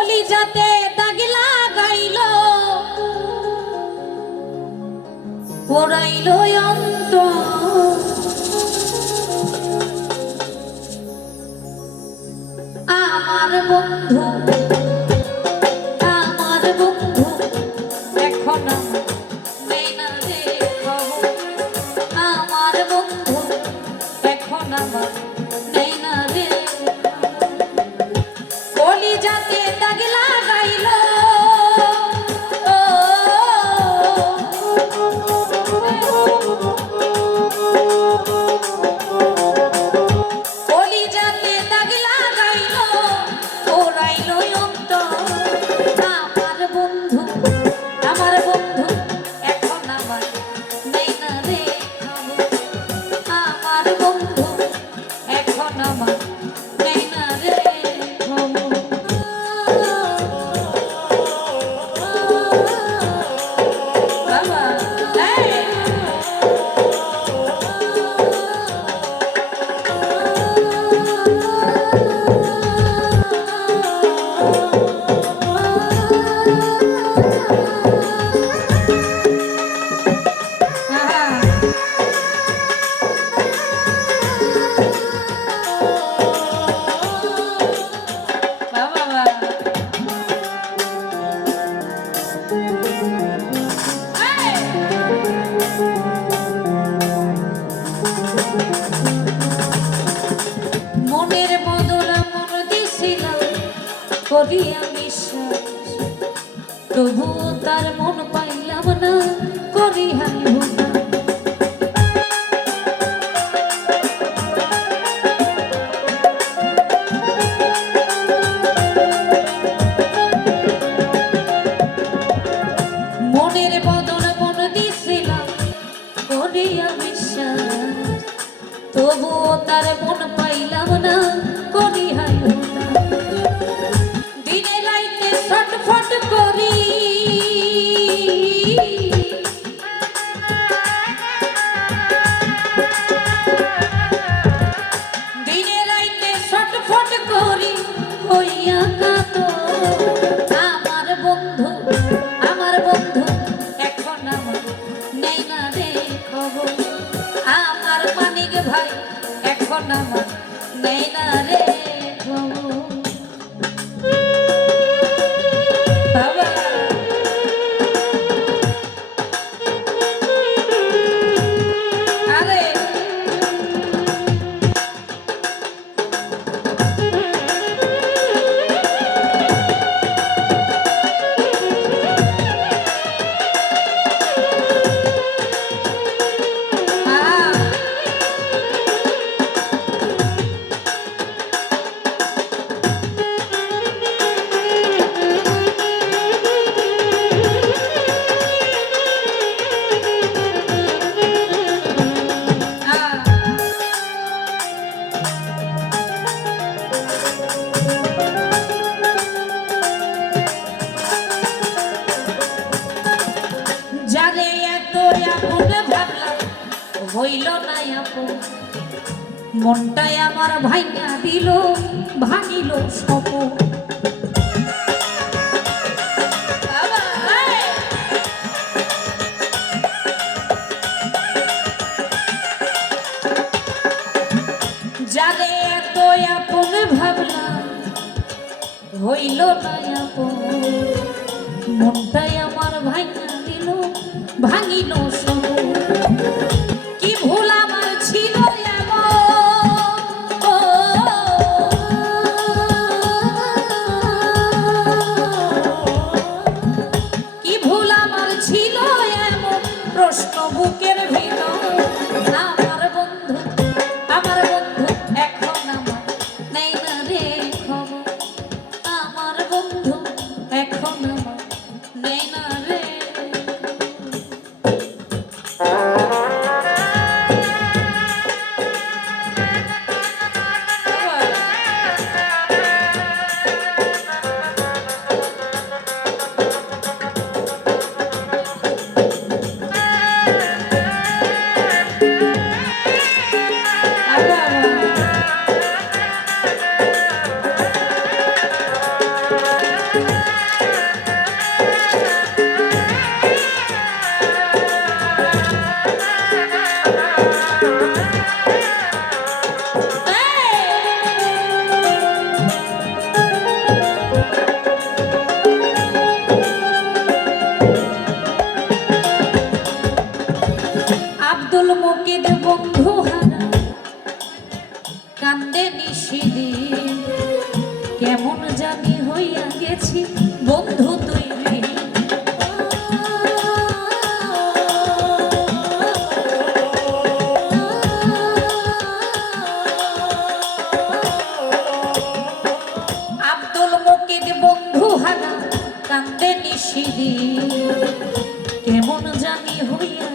কলিজাতে দাগিলা গাইল। অন্ত আমার বন্ধু দিয়া বিশ্বাস। তবু তার মন পাইলাম না করি হাই মনের বদল মন দিছিলাম, করিয়া বিশ্বাস। তবু তার মন পাইলাম না মনটায় আমার ভাইয়া দিল, ভাঙিল সপন জালে এত আপন ভাবলাম হইল না আপন। মনটাই আমার ভাঙা দিল, ভাঙিল কেমন জানি হইয়া গেছি, বন্ধু তুই আব্দুল মকিদ বন্ধু হারা, কান্দে নিশিদি কেমন জানি হইয়া